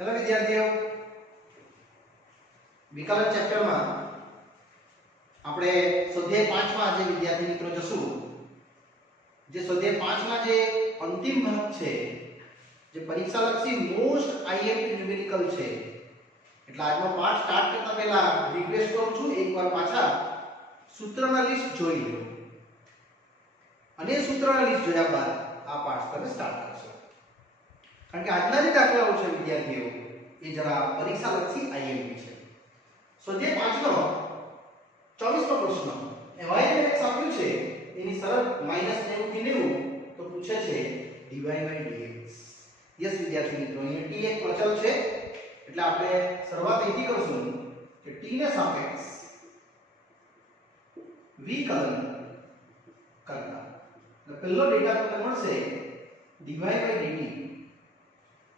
Hello વિદ્યાર્થીઓ, વિકલન ચેપ્ટરમાં આપણે સ્વાધ્યાય 5 માં આજે વિદ્યાર્થી મિત્રો જોશું. જે સ્વાધ્યાય 5 માં જે અંતિમ ભાગ છે, જે પરીક્ષાલક્ષી મોસ્ટ આઈએમપી ન્યુમેરિકલ છે. એટલે આજનો પાઠ સ્ટાર્ટ કરતા પહેલા રિક્વેસ્ટ કરું છું, એકવાર પાછા સૂત્રના લિસ્ટ જોઈ લો અને સૂત્રના લિસ્ટ જોયા બાદ આ પાઠ તમે સ્ટાર્ટ કરશો. કારણ કે આજના જે દાખલાઓ છે વિદ્યાર્થીઓ, એ જરા પરીક્ષાલક્ષી આઈએમપી છે. સ્વાધ્યાય 5 નો 24મો પ્રશ્ન એ y x આપ્યું છે, એની શરત -90 થી 90 તો પૂછે છે dy dx. યસ વિદ્યાર્થી મિત્રો, અહીંયા t એક અચલ છે એટલે આપણે શરૂઆત અહીંથી કરશું કે t ને સાપેક્ષ વિકલન કરતા એટલે પહેલો ડેટા તમને મળશે dy dt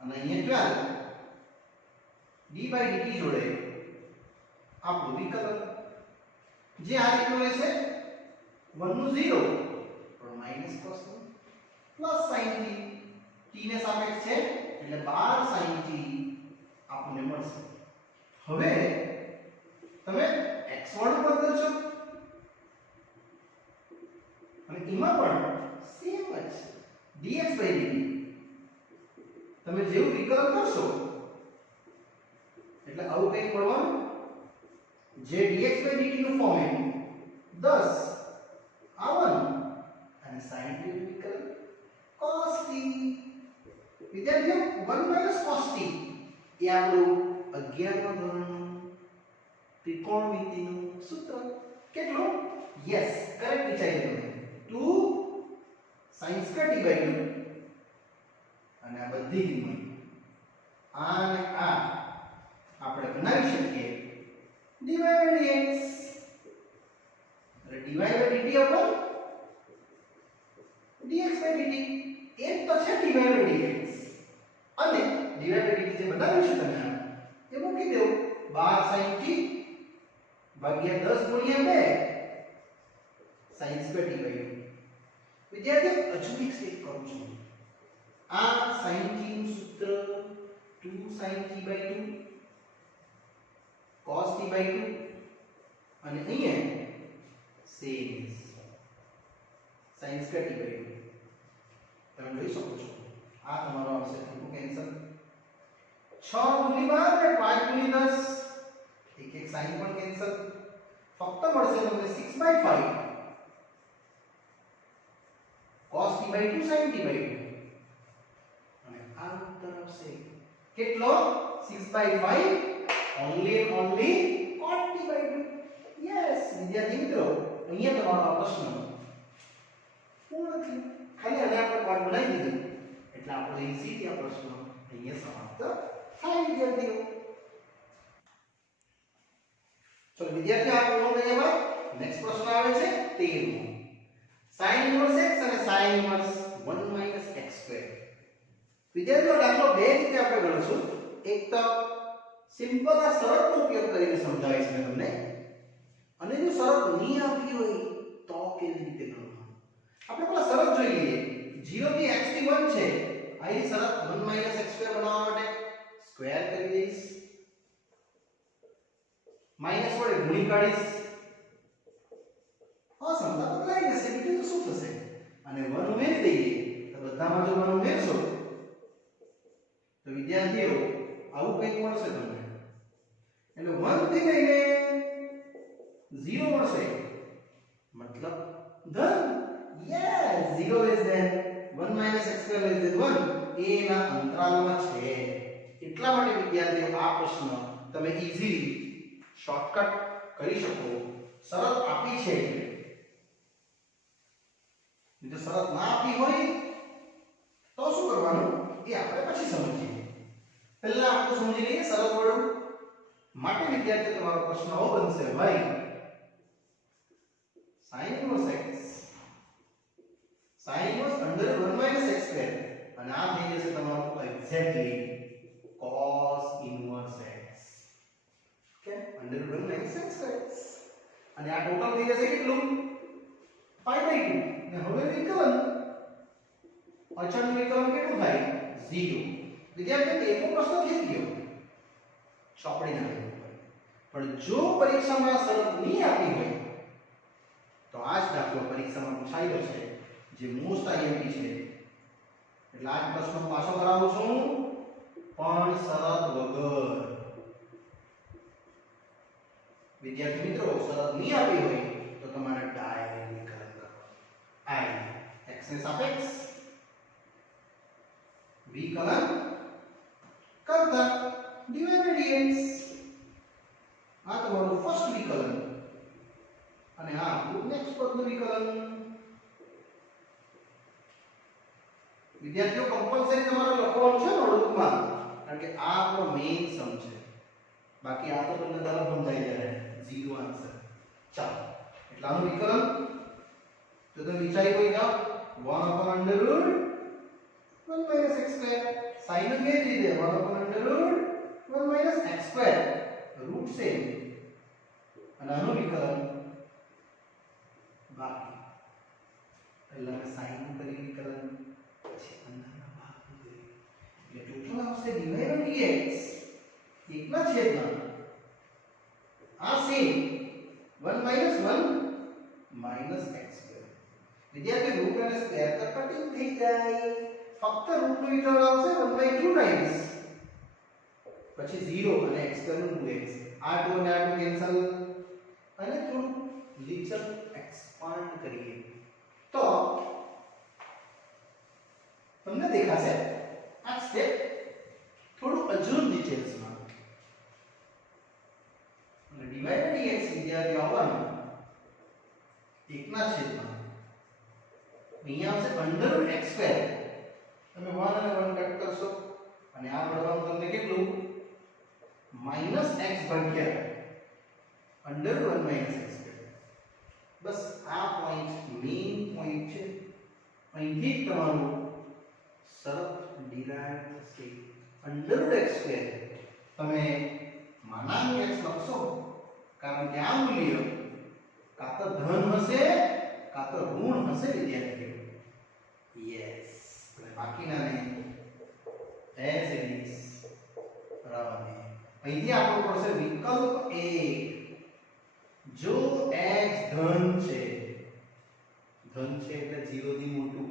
અને અહીંયા 12 d dt જોડે આપણું વિકલન જે આ રીતનું રહેશે 1 નું 0 પણ minus cos plus sin t, t ને સાપેક્ષ છે એટલે 12 sin t આપણને મળશે. હવે તમે x વાળું પદ કરશો અને એમાં પણ સેમ જ dx dt તમે જેવું વિકલન કરશો એટલે આવું કંઈક મળવાનું. જે dx dt નું ફોર્મેટ 10 આ1 અને sin t વિકલન cos t. વિદ્યાર્થીઓ 1 cos t એ આપણું 11મા ધોરણનું ત્રિકોણમિતિનું સૂત્ર. કેટલું? યસ, કરેક્ટ વિચારી લો. 2 sin square t by 2 અને આ બધી કિંમત આ અને આ આપણે બનાવી શકીએ dy by dx. એટલે dy by dt upon dx by dt એ તો છે dy by dx અને dy by dt જે બનાવ્યું છે તમે એ મૂકી દો 12 sin t ભાગ્યા 10 ગુણ્યા 2 sin square t by 2. વિદ્યાર્થીઓ હજુ એક સ્ટેપ કરું છું. આ sin t નું સૂત્ર 2 sin t by 2 cos t by 2 અને અહીંયા same sin square t by 2 તમે જોઈ શકો છો. આ તમારો આવશે થોડું કેન્સલ 6 ગુણી 12 અને 5 ગુણી 10 એક એક સાઈન પણ કેન્સલ. ફક્ત મળશે તમને 6/5 cos t by 2 sin t by 2 અને આ ઉત્તર આવશે કેટલો? 6/5 only and only cot t by 2. Yes વિદ્યાર્થી મિત્રો, અહીંયા તમારો આ પ્રશ્ન પૂર્ણ થયો. ખાલી આને આપણે કોટ બનાવી દીધું એટલે આપણો ઈઝી આ પ્રશ્ન અહીંયા સમાપ્ત થાય. વિદ્યાર્થીઓ ચલો વિદ્યાર્થીઓ, આ પૂર્ણ થયા બાદ નેક્સ્ટ પ્રશ્ન આવે છે 13મો. sin inverse x અને sin inverse 1 x². વિદ્યાર્થીઓ દાખલો બે રીતે આપણે ગણશું. એક તો સિમ્પલ આ શરતનો ઉપયોગ કરીને સમજાવીશ મેં તમને, અને જો શરત નહીં આપી હોય તો કેવી રીતે ગણવું આપણે પહેલા શરત જોઈ લઈએ. 0 થી x થી 1 છે, આની શરત 1 x² બનાવવા માટે સ્ક્વેર કરી દઈશ, માઈનસ વડે ગુણી કાઢીશ. હા, સમતા બદલાઈ જશે, બીજું તો શું થશે? અને 1 ઉમેરી દઈએ તો બધામાં જો 1 ઉમેરશો તો વિદ્યાર્થીઓ આવું કંઈક મળશે તમને. એટલે 1 થી લઈને 0 મળશે, મતલબ ધન. Yes, 0 less than 1 x² less than 1 એના અંતરાલમાં છે. એટલા માટે વિદ્યાર્થીઓ આ પ્રશ્ન તમે ઈઝીલી શોર્ટકટ કરી શકો. શરત આપી છે જો શરત ના આપી હોય તો શું કરવાનું એ આપણે પછી સમજીએ. પહેલા આપણે સમજી લઈએ શરત વાળું. માટે વિદ્યાર્થીઓ તમારો પ્રશ્ન આવો બનશે, ભાઈ sin inverse x sin inverse under 1 x² અને આ થઈ જશે તમારું exactly cos inverse x. Okay, under 1 x² અને આ ટોટલ થઈ જશે કેટલું? π/2. ને હવે વિકલન અચળનું વિકલન કેટલું થાય? 0. વિદ્યાર્થીઓ એકો પ્રશ્ન થઈ ગયો ચોપડીના લેવલ પર, પણ જો પરીક્ષામાં શરત નહીં આપી હોય તો આ જ દાખલો પરીક્ષામાં પૂછાયેલો છે જે મોસ્ટ આઈએમપી છે, એટલે આ જ પ્રશ્ન પાછો કરાવું છું પણ શરત વગર. વિદ્યાર્થી મિત્રો શરત નહીં આપી હોય તો તમારે ડાયરેક્ટ વિકલન કરવાનું. આઈ x ને સાપેક્ષ વિકલન કરતા dy by dx, આ તમારું ફર્સ્ટ વિકલન અને આ આપણું નેક્સ્ટ પદનું વિકલન. વિદ્યાર્થીઓ કમ્પલસરી તમારે લખવાનું છે નોટબુકમાં, કારણ કે આ આપણો મેઇન સમ છે, બાકી આ તો તમને તરત સમજાઈ જાય ઝીરો આન્સર. ચાલો એટલે આનું વિકલન જો તમે વિચારી કોઈ જાઓ 1 upon under root 1 minus x square, sin ને કેવી રીતે 1 upon under root 1 minus x square, root same, અને આનું વિકલન બાકી પહેલા મેં sin નું કરી વિકલન, પછી અંદરના ભાગનું કર્યું, એટલે ટોટલ આવશે dy by dx એકના છેદમાં આ same 1 minus 1 minus x square. વિદ્યાર્થી રૂટ અને સ્ક્વેર તો કટિંગ થઈ જાય, ફક્ત રૂટનું વિકલન આવશે 1 by 2 ટાઈમ્સ, પછી 0 અને x સ્ક્વેર નું 2x, આ 2 અને આ 2 કેન્સલ, અને થોડું લિચર એક્સપાન્ડ કરીએ તો તમને દેખાશે આ સ્ટેપ થોડું હજુ ડિટેલ્સમાં. અને dy by dx વિદ્યાર્થી આવવાનું એકના છેદમાં અહીંયા આવશે અંડર x સ્ક્વેર, તમે 1 અને 1 કટ કરશો અને આ મળવાનું તમને કેટલું માઈનસ x ભાગ્યા અંડર 1 માઈનસ x સ્ક્વેર. બસ આ પોઈન્ટ મેઇન પોઈન્ટ છે, અહીંથી તમારું શરત ડિરાઇવ થશે. અંડર x સ્ક્વેર તમે માનાંક x લખશો કારણ કે આ મૂલ્ય કાં તો ધન હશે કાં તો ઋણ હશે વિદ્યાર્થીઓ. યસ, એટલે બાકીનાને એઝ ઇટ ઇઝ બરાબર. અહીંથી આપણો પડશે વિકલ્પ 1. જો x ધન છે એટલે 0 થી મોટું,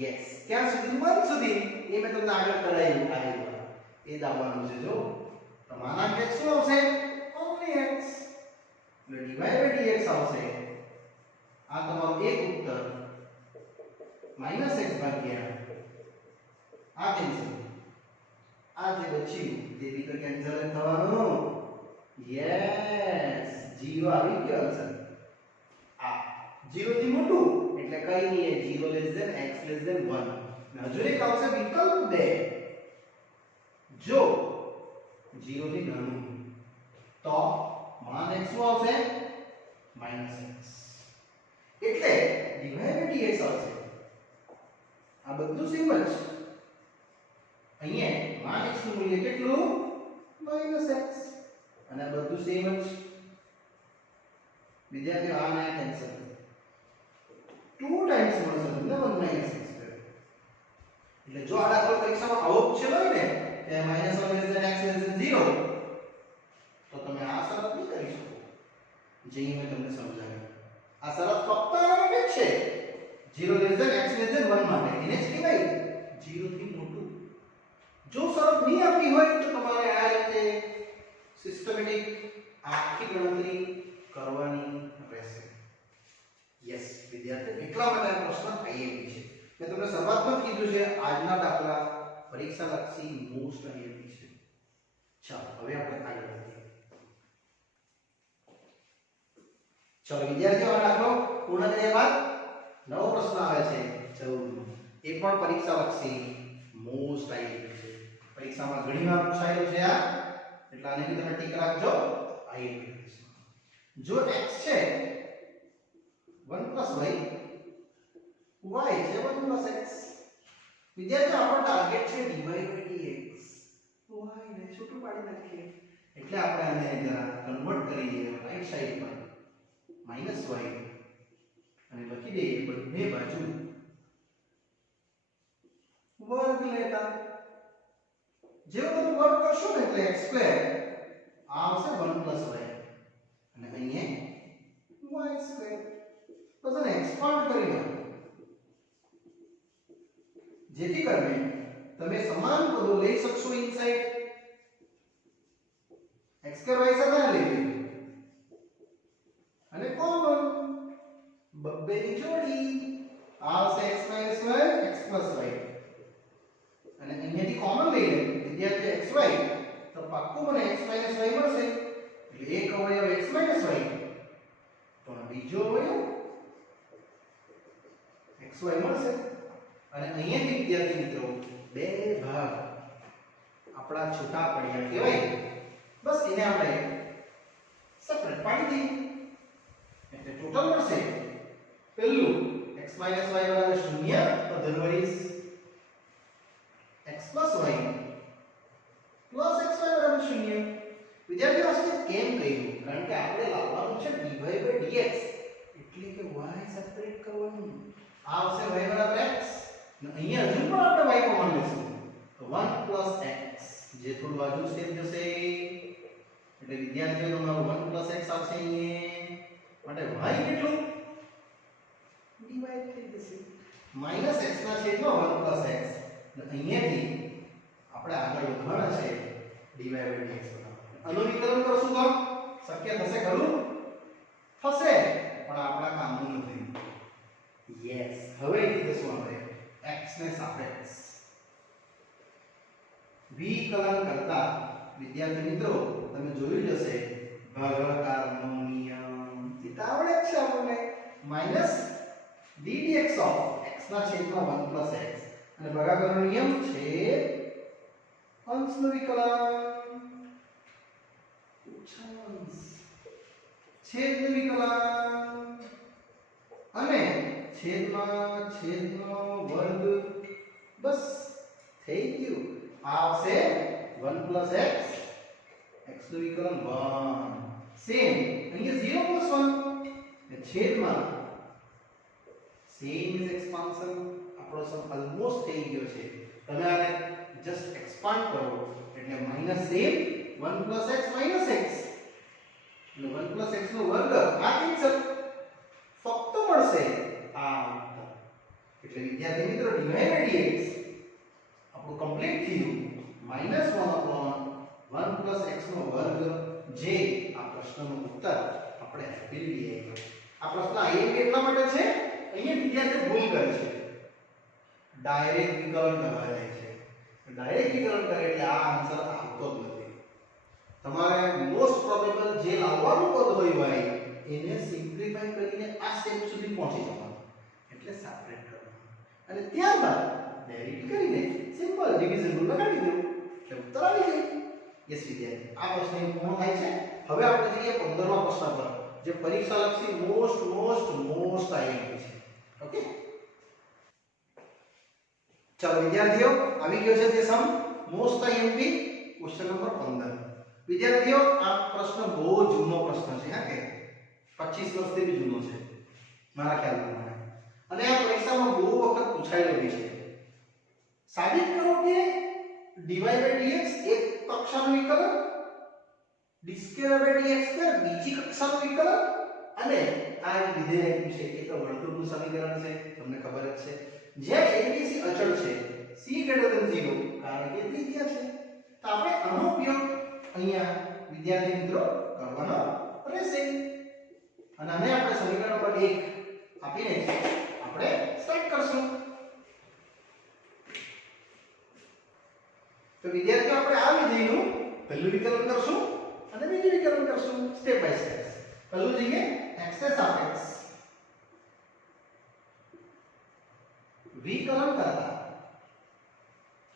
યસ ક્યાં સુધી 1 સુધી, એ મેં તમને આગળ કરાવ્યું આવ્યું એ દાબવાનું છે. જો તો માનાંક x શું આવશે ઓન્લી x, એટલે dy by dx આવશે. આ તમારો એક ઉત્તર માઈનસ x ભાગ્યા આ કેન્સલ, આ જે બચ્યું તે બી તો કેન્સલ થવાનું. યસ 0 આવી ગયો આન્સર. આ 0 થી મોટું એટલે કઈ નહીં, 0 less than x less than 1. હજુ એક આવશે વિકલ્પ 2. જો 0 થી નાનું તો માન x શું આવશે માઈનસ x, એટલે dy by dx આવશે. આ બધું સેમ જ, અહીંયા માન x નું મૂલ્ય કેટલું માઈનસ x, અને આ બધું સેમ જ. વિદ્યાર્થીઓ આ ના કેન્સલ, 2 ટાઈમ્સ મળશે તમને 1 માઈનસ x સ્ક્વેર. એટલે જો આ દાખલો પરીક્ષામાં આવો પૂછેલો હોય ને કે -1 less than x less than 0, તો તમે આ શરત નહીં કરી શકો જે મેં તમને સમજાવ્યું. આ શરત ફક્ત આના માટે જ છે, 0 less than x less than 1 માટે, એને જ કહેવાય 0 થી મોટું. જો શરત નહીં આપી હોય તો તમારે આ રીતે સિસ્ટમેટિક આખી ગણતરી કરવાની રહેશે. યસ વિદ્યાર્થી, એટલા માટે આ પ્રશ્ન આઈએમપી છે. મેં તમને શરૂઆતમાં કીધું છે આજના દાખલા પરીક્ષા લક્ષી મોસ્ટ આઈએમપી છે. ચાલો હવે આપણે આગળ વધીએ. ચાલો વિદ્યાર્થીઓ, આ દાખલો પૂર્ણ કર્યા બાદ નવો પ્રશ્ન આવે છે 14 નો. એ પણ પરીક્ષા લક્ષી મોસ્ટ આઈએમપી છે. પરીક્ષામાં ઘણીવાર પૂછાયેલું છે આ, એટલે આને બી તમે ટીક રાખજો આઈએમપી. જો x છે 1 plus y, y છે 1 plus x. વિદ્યાર્થીઓ આપણો ટાર્ગેટ છે dy by dx, y ને છૂટું પાડી નાખીએ, એટલે આપણે આને જરા કન્વર્ટ કરી દઈએ રાઈટ સાઈડ પર માઈનસ y, અને લખી દઈએ બંને બાજુ વર્ગ લેતા. જેવું તમે વર્ગ કરશો ને એટલે x સ્ક્વેર આવશે 1 y અને અહીંયા y સ્ક્વેર. તો તેને એક્સપાન્ડ કરી દો જેથી કરીને તમે સમાન પદો લઈ શકશો inside. x square y square ના લઈ અને કોમન બબ્બેની જોડી આવશે x - y x + y અને અહીંયાથી કોમન લઈ લે વિદ્યાર્થી xy તો પાક્કું મને x - y મળશે એટલે એક અવયવ x - y પણ બીજો અવયવ xy મળશે અને અહીંયાથી વિદ્યાર્થી મિત્રો બે ભાગ આપણા છૂટા પડ્યા કહેવાય. બસ એને આપણે સેપરેટ પાડી દઈએ એટલે ટોટલ મળશે પહેલું x - y = 0 otherwise x + y + xy = 0. વિદ્યાર્થીઓ આ કેમ કહ્યું? કારણ કે આપણે લાવવાનું છે dy/dx એટલે કે y સેપરેટ કરવાનું. આ આવશે y = x અને અહીંયા હજુ પણ આપણે y કોમન લેશું તો 1 + x જે થોડું બાજુ સ્ટેપ જશે એટલે વિદ્યાર્થીઓ તમારું 1 + x આવશે અહીંયા માટે y કેટલું ડિવાઇડ થઈ જશે -x ના છેદમાં 1 + x અને અહીંયાથી આપણે આગળ વધવાના છે dy/dx આનું વિકલન કરશું તો શક્ય થશે ખરું? થશે પણ આપણા કામનું નથી. યસ હવે કીધું આપણે x ને સાપેક્ષ વિકલન કરતા વિદ્યાર્થી મિત્રો તમે જોયું જ હશે ભાગાકારનો નિયમ એ તો આવડે જ છે આપણને -ddx of x ના છેદમાં 1 + x અને ભાગાકારનો નિયમ છે અંશનું વિકલન છેદનું વિકલન અને છેદમાં છેદનો વર્ગ. બસ થઈ ગયું. આ આવશે 1 + x x નું વિકલન 1 સેમ અહીંયા 0 + 1 ને છેદમાં સેમ ઇઝ એક્સપાન્શન. આપણો સમ ઓલમોસ્ટ થઈ ગયો છે. તમે આને જસ્ટ એક્સપાન્ડ કરો એટલે માઈનસ સેમ 1 + x - x અને 1 + x નો વર્ગ આ કેન્સલ ફક્ત મળશે આ અંતર. એટલે વિદ્યાર્થી મિત્રો dy/dx આપણું કમ્પ્લીટ થયું -1/1 + x નો વર્ગ જે આ પ્રશ્નનો ઉત્તર આપણે હેપીલી આવ્યો. આ પ્રશ્ન અહીં કેટલા માટે છે? અહીંયા વિદ્યાર્થીઓ ભૂલ કરે છે. ડાયરેક્ટ વિકલન કરવા જાય છે. ડાયરેક્ટ વિકલન કરે એટલે આ આન્સર આવતો જ નથી. તમારે મોસ્ટ પ્રોબેબલ જે લાવવાનું પદ હોય એને સિમ્પ્લિફાઈ કરીને આ સ્ટેપ સુધી પહોંચી જવાનું એટલે સેપરેટ કરવાનું અને ત્યારબાદ ડેરિવેટિવ કરીને સિમ્પલ ડિવિઝન રૂલ લગાડી દેવું એટલે ઉત્તર આવી જાય. યસ વિદ્યાર્થી આ પ્રશ્ન પૂર્ણ થાય છે. હવે આપણે જઈએ 15મા પ્રશ્ન પર જે પરીક્ષાલક્ષી મોસ્ટ આઈએમપી છે. ઓકે ચાલો વિદ્યાર્થીઓ આવી ગયો છે તે સમ મોસ્ટ આઈએમપી ક્વેશ્ચન નંબર 15. વિદ્યાર્થીઓ આ પ્રશ્ન બહુ જૂનો પ્રશ્ન છે. હા કે 25 વર્ષથી બી જૂનો છે મારા ખ્યાલ પ્રમાણે અને આ પરીક્ષામાં બહુ વખત પૂછાયેલો છે. સાબિત કરો કે dy/dx એક કક્ષાનું વિકલન d2/dx2 બીજી કક્ષાનું વિકલન અને આ વિધેય આપ્યું છે એ તો વર્તુળનું સમીકરણ છે તમને ખબર જ છે. જ્યાં abc અચળ છે c > 0 કારણ કે ત્રિજ્યા છે તો આપણે આનો ઉપયોગ અહીંયા વિદ્યાર્થી મિત્રો કરવાનો રહેશે અને આને આપણે સમીકરણ નંબર 1 આપીને આપણે સ્ટાર્ટ કરશું. તો વિદ્યાર્થીઓ આપણે આ વિધેયનું પહેલું વિકલન કરશું અને બીજું વિકલન કરશું સ્ટેપ બાય સ્ટેપ. પહેલું જોઈએ x ને સાપેક્ષ વિકલન કરતા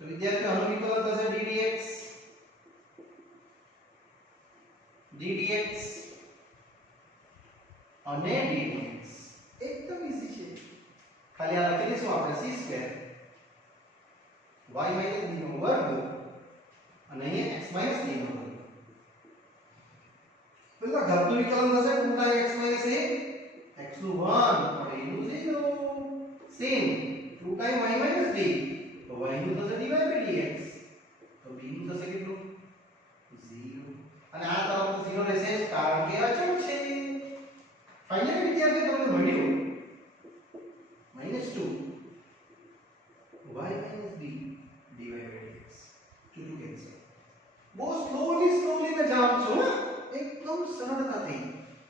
તો વિદ્યાર્થીઓ આનું વિકલન થશે ddx અને ddx એકદમ ઈઝી છે. ખાલી આ લખી દઈશું આપણે c² y - d નો વર્ગ અને અહીંયા x - d નો વર્ગ. પેલા ઘાતનું વિકલન થશે 2x - a x નું 1 અને a નું 0 સેમ 2y - d તો y નું થશે dy/dx તો b નું સરળતાથી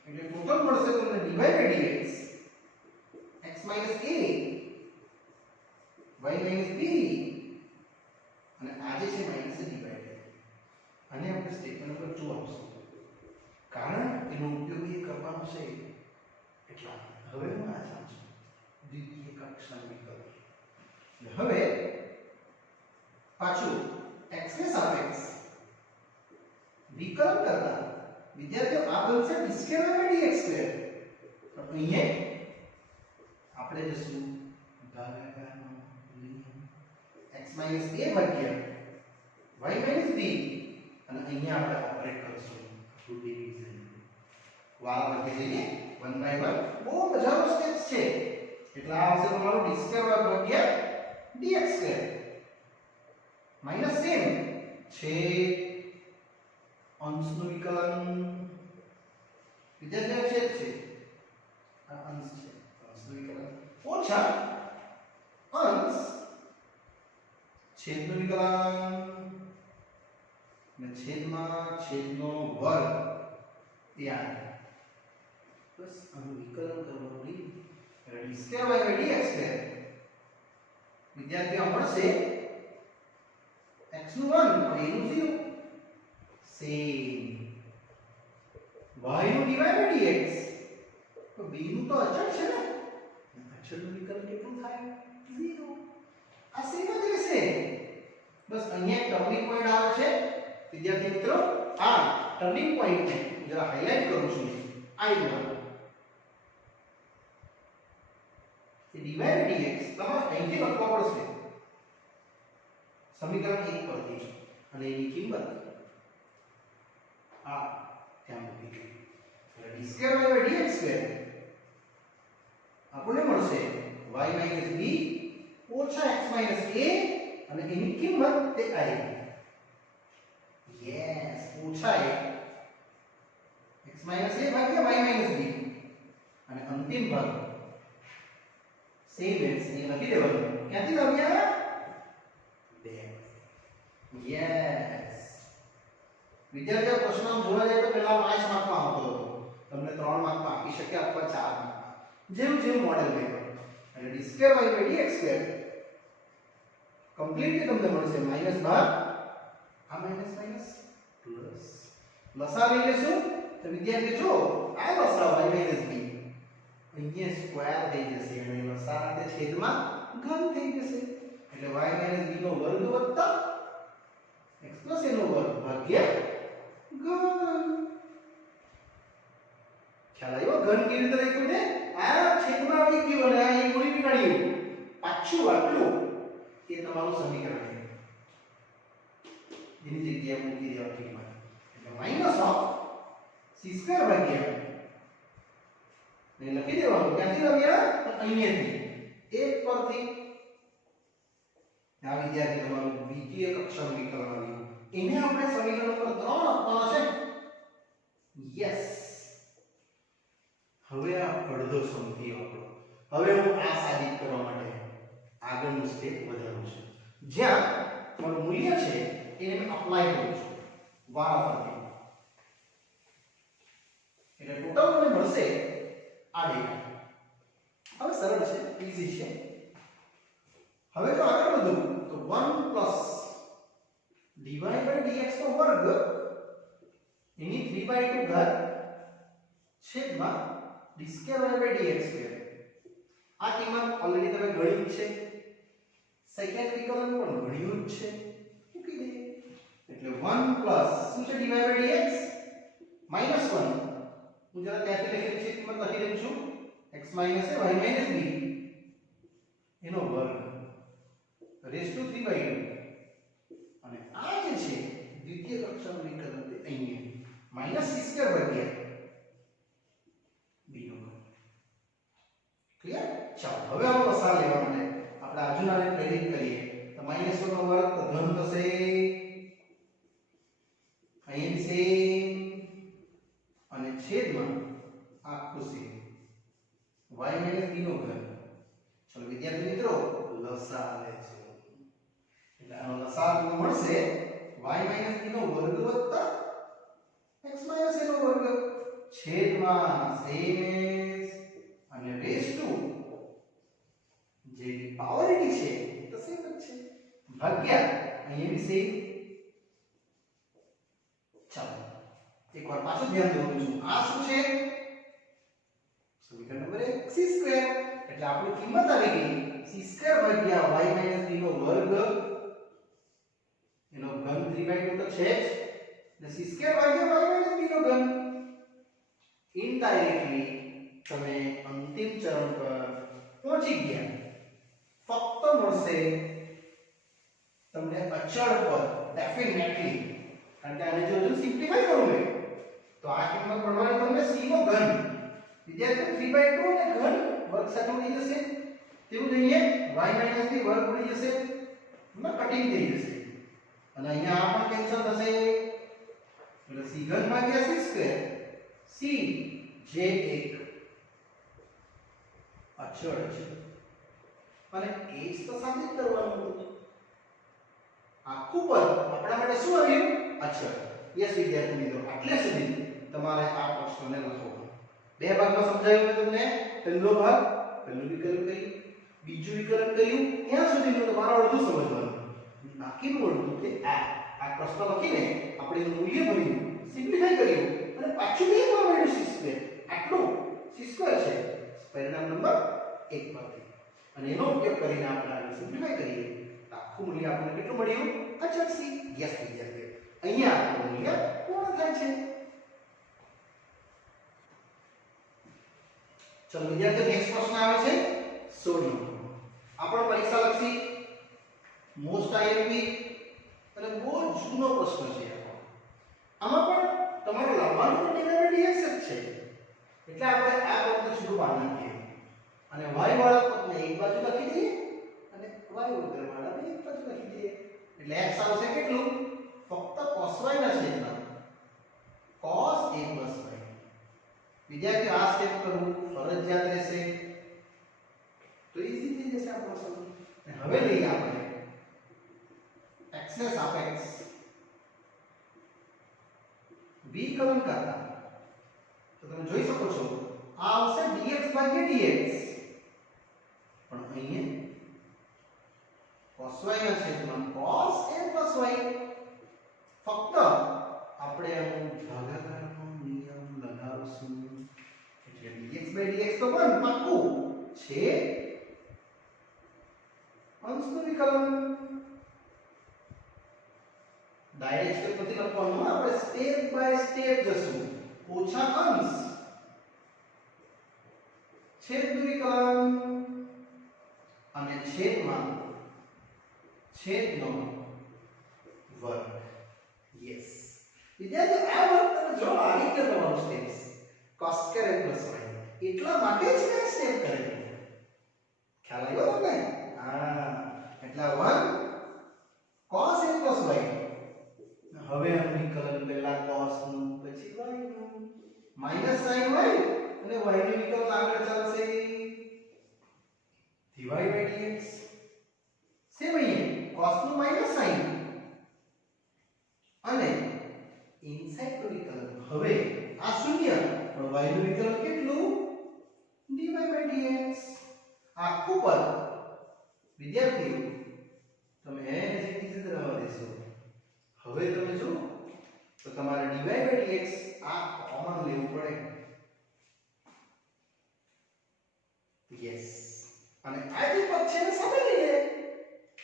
એટલે ટોટલ મળશે તમને dy by dx x minus a y minus b અને આ જે છે માઈનસ ડિવાઇડ અને આપણે સ્ટેટમેન્ટ નંબર 2 આપશું કારણ એનો ઉપયોગ એ કરવાનો છે એટલા હવે હું આ જાણું છું દ્વિતીય કક્ષાનો વિકલ્પ એટલે હવે પાછું x ને સાપેક્ષ વિકલ્પ કરતા વિદ્યાર્થીઓ આ બનશે d2 by dx2 પણ અહીંયા આપણે જશું ભાગાકારનો નિયમ x minus a ભાગ્યા y minus b અને અહીંયા આપણે ઓપરેટ કરશું ટુ ડિવિઝન વાળા ભાગે જઈએ 1 by 1 બહુ મજાનો સ્ટેપ્સ છે એટલે આ આવશે તમારો d2 ભાગ્યા dx2 માઈનસ સેમ છે અંશનું વિકલન વિદ્યાર્થીઓ છેદ છે આ અંશ છે અંશનું વિકલન ઓછા અંશ છેદનું વિકલન ને છેદમાં છેદનો વર્ગ ત્યાં બસ આનું વિકલન કરવાનું નહીં d2 by dx2 વિદ્યાર્થીઓ મળશે x નું 1 અને a નું 0 સેમ y નું dy by dx તો b નું તો અચળ છે ને અચળનું વિકલન કેટલું થાય 0 આ સેમ જ રહેશે બસ અહીંયા ટર્નિંગ પોઈન્ટ આવે છે વિદ્યાર્થી મિત્રો આ ટર્નિંગ પોઈન્ટને જરા હાઇલાઇટ કરું છું આ દ્વારા એ dy by dx તમારે અહીંથી લખવા પડશે સમીકરણ 1 પરથી અને એની કિંમત આ ત્યાં મૂકી એટલે d2 by dx2 આપણને મળશે y minus b ઓછા x minus a અને એની કિંમત તે આવી યસ ઓછા x minus a ભાગ્યા y minus b અને અંતિમ ભાગ સેમ એસ એ લખી દેવાનું ક્યાંથી લાવ્યા 2 યસ વિદ્યાર્થીઓ પ્રશ્ન જોવા જાય તો પહેલા 5 માર્કમાં આવતો હતો તમને 3 માર્કમાં આપી શકે અથવા 4 માર્કમાં જેમ જેમ મોડેલ પેપર અને d2 by dx2 કમ્પ્લીટલી તમને મળશે -12 આ માઈનસ માઈનસ પ્લસ લસા લઈ લેશું તો વિદ્યાર્થી જો આ લસા y minus b અહીંયા સ્ક્વેર થઈ જશે અને લસા સાથે છેદમાં ઘન થઈ જશે એટલે y minus b નો વર્ગ વત્તા x plus a નો વર્ગ ભાગ્યા ઘન ખ્યાલ આવ્યો ઘન કેવી રીતે લખ્યું ને આ છેદમાં આવી ગયું અને આ એક ગોળી નીકળ્યું પાછું આટલું એ તમારું સમીકરણ છે જેની જગ્યાએ મૂકી દેવા કિંમત એટલે માઈનસ ઓફ c2 ભાગ્યા ને લખી દેવાનું ક્યાંથી લાવ્યા તો અહીંયાથી 1 પરથી આ વિદ્યાર્થી તમારું દ્વિતીય કક્ષાનું વિકલન આવ્યું એને આપણે સમીકરણ નંબર 3 આપવાના છે યસ હવે આ અડધો સમજી આપણો હવે હું આ સાબિત કરવા માટે આગળનું સ્ટેપ વધારું છું જ્યાં તમારું મૂલ્ય છે એને મેં અપ્લાય કરું છું વારાફરતી એટલે ટોટલ મને મળશે આ ડેટા હવે સરળ છે ઈઝી છે હવે જો આગળ વધું તો 1 પ્લસ dy by dx નો વર્ગ એની 3/2 ઘાત છેદમાં d2 by dx2 આ કિંમત ઓલરેડી તમે ગણી છે સેકન્ડ વિકલન પણ ગણ્યું જ છે મૂકી દે એટલે 1 પ્લસ શું છે dy by dx -1 હું જરા ત્યાંથી લખેલી છે કિંમત લખી દઉં છું x minus a y minus b એનો વર્ગ રેઝ ટુ 3/2 અને આ જે છે દ્વિતીય કક્ષાનું વિકલન તે અહીંયા -c2 ભાગ્યા b નો વર્ગ ક્લિયર ચાલો હવે આનો લસાઅ લેવા માટે આપણે આજુનાને પ્રેરિત કરીએ તો -1 નો વર્ગ તો ધન થશે અહીં છે અને છેદમાં આખું છે y minus b નો ઘન ચલો વિદ્યાર્થી મિત્રો લસાઅ લેશું એટલે આનો લસાઅ તમને મળશે y minus b નો વર્ગ વત્તા x minus a નો વર્ગ છેદમાં સેમ એઝ અને રેસ ટુ જે પાવર છે એ તો સેમ જ છે ભાગ્યા અહીંયા બી સેમ. ચાલો એકવાર પાછું ધ્યાન દોરું છું. આ શું છે? સમીકરણ નંબર 1 c2 એટલે આપણી કિંમત આવી ગઈ c2 ભાગ્યા y b નો વર્ગ એનો ઘન 3/2 તો છે જ ને c2 ભાગ્યા y b નો ઘન. ઇનડાયરેક્ટલી તમે અંતિમ ચરણ પર પહોંચી ગયા. ફક્ત મળશે તમને અચળ પર ડેફિનેટલી, કારણ કે આને જો સિમ્પ્લિફાઈ કરું મેં તો આ કિંમત મળવાની તમને c નો ઘન વિદ્યાર્થી 3/2 ને ઘન વર્ગ સાથે ઉડી જશે. તેવું જ અહીંયા y b વર્ગ ઉડી જશે ને કટિંગ થઈ જશે અને અહીંયા આ પણ કેન્સલ થશે એટલે c ઘન ભાગ્યા c2 c જે એક અચળ છે અને એ જ તો સાબિત કરવાનું હતું. આખું પદ આપણા માટે શું આવ્યું? અચળ. યસ વિદ્યાર્થી મિત્રો, આટલે સુધી તમારે આ પ્રશ્નને લખવો. બે ભાગમાં સમજાયું મેં તમને. પહેલો ભાગ પહેલું વિકલન કર્યું, બીજું વિકલન કર્યું, ત્યાં સુધીનું તમારે અડધું સમજવાનું. બાકીનું અડધું તે આ પ્રશ્ન લખીને આપણે એનું મૂલ્ય ભર્યું, સિમ્પ્લિફાઈ કર્યું અને પાછું બે વાર મળ્યું c2. આટલું c2 છે પરિણામ નંબર 1 પરથી અને એનો ઉપયોગ કરીને આપણે આને સિમ્પ્લિફાઈ કરીએ તો આખું મૂલ્ય આપણને કેટલું મળ્યું? અચળ c. યસ વિદ્યાર્થીઓ, અહીંયા આપણું મૂલ્ય પૂર્ણ થાય છે. ચલો વિદ્યાર્થીઓ, નેક્સ્ટ પ્રશ્ન આવે છે 16 નંબર. આપણો પરીક્ષા લક્ષી મોસ્ટ આઈએમપી અને બહુ જૂનો પ્રશ્ન છે. આમાં પણ તમારે લાવવાનું તો dx જ છે એટલે આપણે આ પદને સીધું બહાર નાખીએ અને y વાળા પદને એક બાજુ લખી દઈએ અને y વગર વાળાને એક બાજુ લખી દઈએ એટલે x આવશે કેટલું? ફક્ત cos y ના છેદમાં cos a y. વિદ્યાર્થીઓ, આ સ્ટેપ કરવું ફરજિયાત રહેશે તો ઈઝી થઈ જશે આપણો સવાલ. હવે લઈએ આપણે x ને સાપેક્ષ વિકલન કરતા તો તમે જોઈ શકો છો આ આવશે dx ભાગ્યા dx પણ અહીંયા cos y ના છેદમાં cos a y. ફક્ત આપણે આનું ભાગાકારનો નિયમ લગાવશું એટલે dx dx તો બન પાક્કું છે. અંશનું વિકલન ડાયરેક્ટ સ્ટેપ નથી લખવાનું, આપણે સ્ટેપ બાય સ્ટેપ જશું. ઓછા અંશ છેદનું વિકલન અને છેદનો વર્ગ. યસ વિદ્યાર્થીઓ, આ વર્ગ તમે જો આવી ગયો તમારું સ્ટેપ્સ cos સ્ક્વેર y એટલા માટે જ મેં સ્ટેપ કરેલું. ખ્યાલ આવ્યો તમને? હા, એટલે 1 cos a y. હવે આનું વિકલન પહેલા cos નું પછી y નું માઈનસ sin y અને y નું વિકલન આગળ ચાલશે dy dx. સેમ અહીંયા cos નું માઈનસ sin અને ઇનસાઇડ નું વિકલન. હવે આ શૂન્ય પણ y નું વિકલન કેટલું? dy dx. આખું પદ વિદ્યાર્થીઓ તમે એઝ ઇટ ઇઝ રહેવા દેશો. હવે તમે જો તો તમારે dy dx આ કોમન લેવું પડે. યસ, અને આ જે પદ છે એને સામે લઈ લે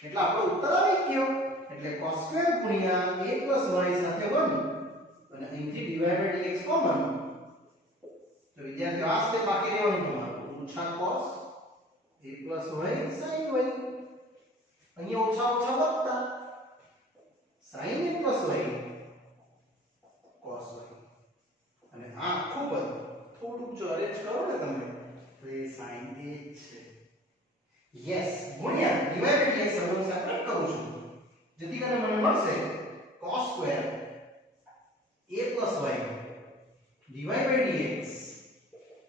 એટલે આપણો ઉત્તર આવી ગયો. એટલે cos સ્ક્વેર ગુણ્યા a y સાથે 1 અને અહીંથી dy dx કોમન. તો વિદ્યાર્થીઓ, આ સ્ટેપ બાકી રહેવાનું તમારું. ઓછા cos a y sin y. અહીંયા ઓછા ઓછા વત્તા sin a y cos y. અને આ આખું પદ થોડુંક જો અરેન્જ કરો ને તમે તો એ sin a છે. યસ, ગુણ્યા dy dx હું સેપરેટ કરું છું જેથી કરીને મને મળશે cos square a y dy dx.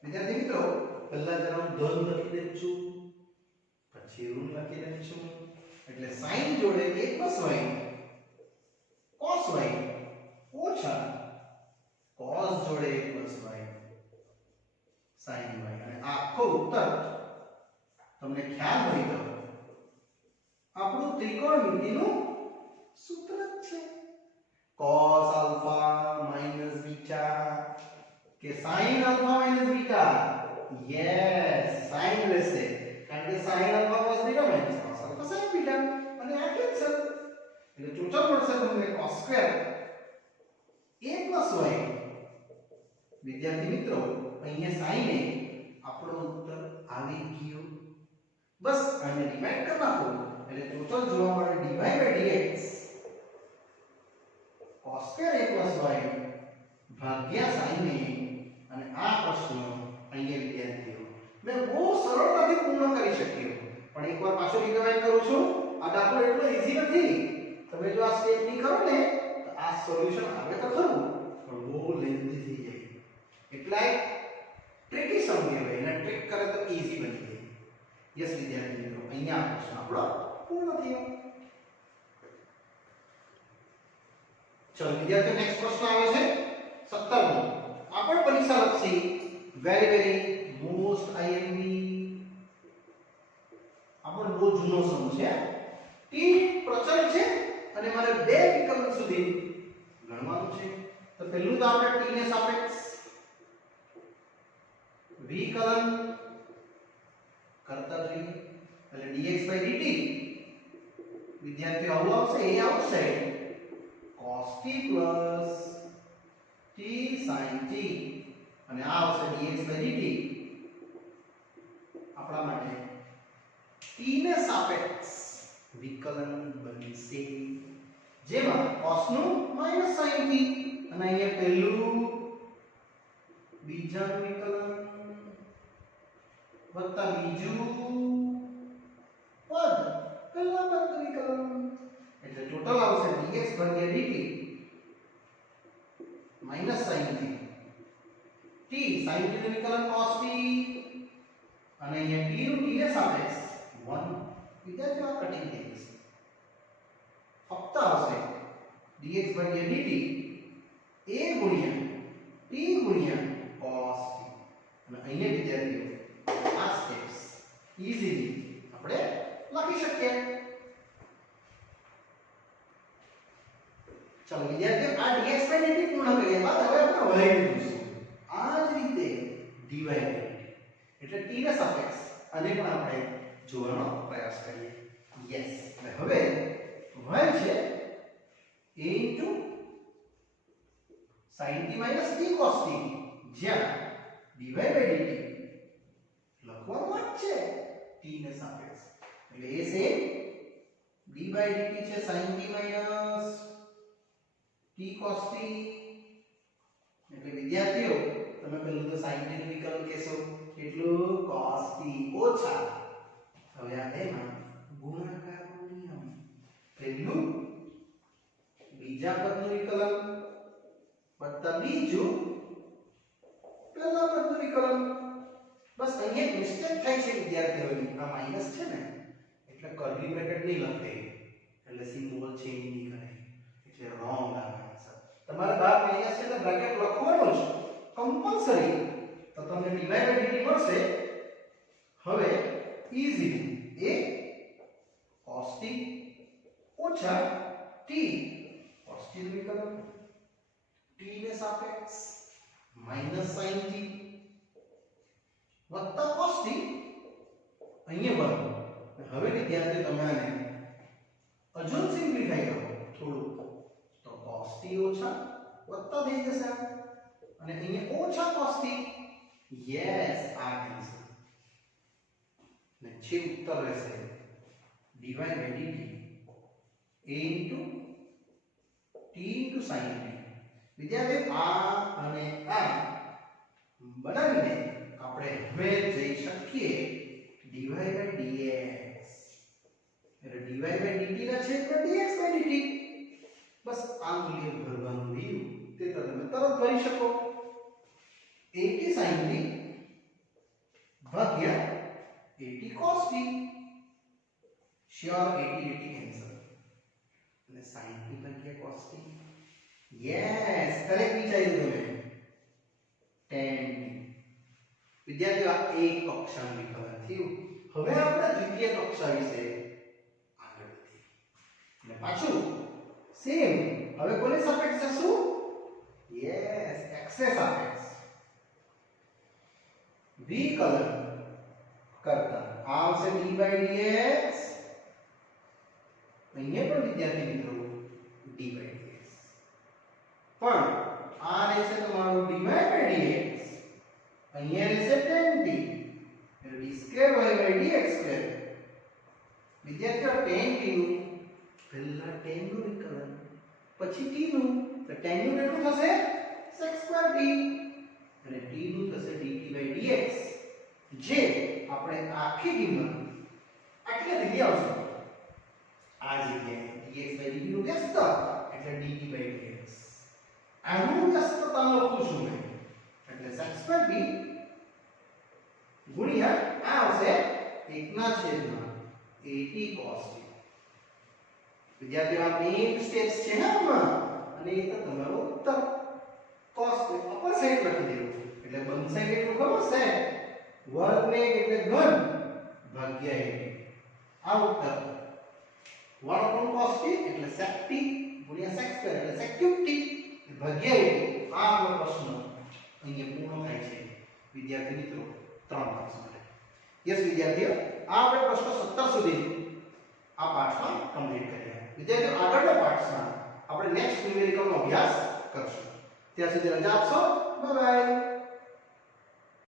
વિદ્યાર્થી મિત્રો, પહેલા જરા હું ધન લખી દઉં છું પછી ઋણ લખી દઉં છું એટલે sin જોડે a y cos y ઓછા cos જોડે a y કે sin alpha minus beta yes sin રહેશે કારણ કે sin alpha cos beta minus cos alpha sin beta અને આ કેન્સલ એટલે ટોટલ મળશે તમને cos square a plus y વિદ્યાર્થી મિત્રો અહીંયા sin એ આપણો ઉત્તર આવી ગયો બસ આને ડિવાઇડ કરી નાખો એટલે ટોટલ જોવા મળે dy by dx cos square a plus y ભાગ્યા sin a અને આ પ્રશ્ન અહીંયા વિદ્યાર્થીઓ મેં બહુ સરળતાથી પૂર્ણ કરી શક્યો પણ એકવાર પાછો રિવાઇઝ કરું છું આ દાખલો એટલો ઈઝી નથી તમે જો આ સ્ટેપ ની કરો ને તો આ સોલ્યુશન આવે તો ખરું પણ બહુ લેન્ધી થઈ જાય એટલે ટ્રિકી સમ કહેવાય એને ટ્રિક કરે તો ઈઝી બની જાય યસ વિદ્યાર્થી મિત્રો અહીંયા આ પ્રશ્ન આપણો પૂર્ણ થયો ચલો વિદ્યાર્થીઓ નેક્સ્ટ પ્રશ્ન આવે છે 17મો આ પણ પરીક્ષા લક્ષી વેરી મોસ્ટ આઈએમપી આ પણ બહુ જૂનો સમ છે ટી પ્રચલ છે અને મારે બે વિકલ્પ સુધી ગણવાનું છે તો પહેલું તો આપણે ટી ને સાપેક્ષ વિકલન કરતા જોઈએ એટલે dx dt વિદ્યાર્થીઓ આવું આવશે એ outside cos t plus t sin t અને આ આવશે dx dt આપણા માટે t ને સાપેક્ષ વિકલન બનશે જેમાં cos નું sin t અને અહીંયા પહેલું બીજાનું વિકલન વત્તા બીજું પદ પહેલા પદનું વિકલન એટલે ટોટલ આવશે dx dt minus sin t t sin t નું વિકલન cos t અને અહીંયા t નું t ને સાપેક્ષ 1 વિદ્યાર્થીઓ આ કટિંગ થઈ જશે ફક્ત આવશે dx dt a ગુણ્યા t ગુણ્યા cos t અને અહીંયા વિદ્યાર્થીઓ આ સ્ટેપ્સ ઈઝીલી આપણે લખી શકીએ ચલો વિદ્યાર્થીઓ આ dx dt પૂર્ણ કર્યા બાદ હવે આપણે y જોઈશું આ જ રીતે dy એટલે t ને સાપેક્ષ અને પણ આપણે જોવાનો પ્રયાસ કરીએ યસ એટલે હવે y છે a sin t t cos t જ્યાં dy dt લખવાનું જ છે t ને સાપેક્ષ એટલે a છે d dt છે sin t t cos t એટલે વિદ્યાર્થીઓ તમે પહેલું તો sin t નું વિકલન કહેશો કેટલું cos t ઓછા હવે આ બેમાં ગુણાકારનો નિયમ પહેલું બીજા પદનું વિકલન વત્તા બીજું પહેલા પદનું વિકલન બસ અહીંયા મિસ્ટેક થાય છે વિદ્યાર્થીઓની આ માઈનસ છે ને એટલે કર્લી બ્રેકેટ નહીં લખે એટલે સિમ્બોલ ચેન્જ નહીં કરે એટલે રોંગ આવે આન્સર તમારે બહાર માઈનસ છે તો બ્રેકેટ લખવાનું જ કમ્પલસરી તો તમને dy by dt મળશે હવે ઈઝી a cos t ઓછા t cos t નું વિકલન t ને સાપેક્ષ minus sin t વત્તા cos t અહીંયા બરાબર હવે વિદ્યાર્થી તમે આને હજુ સિમ્પ્લિફાઈ કરો થોડું તો cos t ઓછા વત્તા થઈ જશે અને અહીંયા ઓછા cos t યસ આ કેન્સલ ને જે ઉત્તર રહેશે dy by dt a into t into sin t વિદ્યાર્થી આ અને આ બનાવીને આપણે હવે જઈ શકીએ dy by dx એટલે dy by dt ના છેદમાં dx by dt બસ આ મૂલ્ય ભરવાનું રહ્યું તે તમે તરત ભરી શકો 80 sin t ભાગ્યા 80 cos t શ્યોર 80 કેન્સલ અને sin t ભાગ્યા cos t યસ કરેક્ટ વિચાર્યું તમે 10 વિદ્યાર્થીઓ આ એક કક્ષાનું વિકલન થયું હવે આપણે દ્વિતીય કક્ષા વિશે આગળ વધીએ અને પાછું સેમ હવે કોની સાપેક્ષ જશું યસ x ને સાપેક્ષ વિકલન કરતા આ આવશે d by dx, અહીંયા પણ વિદ્યાર્થી મિત્રો d by dx, પણ આ રહેશે તમારું dy by dx, અહીંયા રહેશે tan t, એટલે d square y by dx square. વિદ્યાર્થીઓ tan t નું પહેલા tan નું વિકલન પછી t નું, તો tan નું કેટલું થશે sec square t અને t નું થશે dt by dx, જે આપણે આખી કિંમત આટલે લઈ આવશું આ જગ્યાએ dx by dt નું વ્યસ્ત એટલે dt by dx, આનું વ્યસ્તતા લખું છું મેં એટલે sec square t ગુણ્યા આ આવશે 1/80 cos t. વિદ્યાર્થીઓ આ મેઇન સ્ટેપ્સ છે ને આમાં, અને એ તો તમારો ઉત્તર cos અપર સાઈડ લખી દેવું એટલે બનશે કેટલું ખબર છે વર્ગને એટલે ઘન ભાગ્યા 80 આ ઉત્તર 1/cos t એટલે sec t ગુણ્યા sec square એટલે sec cube t ભાગ્યા 80. આ આપણો પ્રશ્ન અહીંયા પૂર્ણ થાય છે વિદ્યાર્થી મિત્રો 3 માર્ક્સ માટે. યસ વિદ્યાર્થીઓ, આ આપણે પ્રશ્ન 17 સુધી આ પાઠમાં કમ્પ્લીટ કર્યા. વિદ્યાર્થીઓ આગળના પાઠમાં આપણે નેક્સ્ટ ન્યુમેરિકલનો અભ્યાસ કરશું. ત્યાં સુધી રજા આપશો. Bye bye.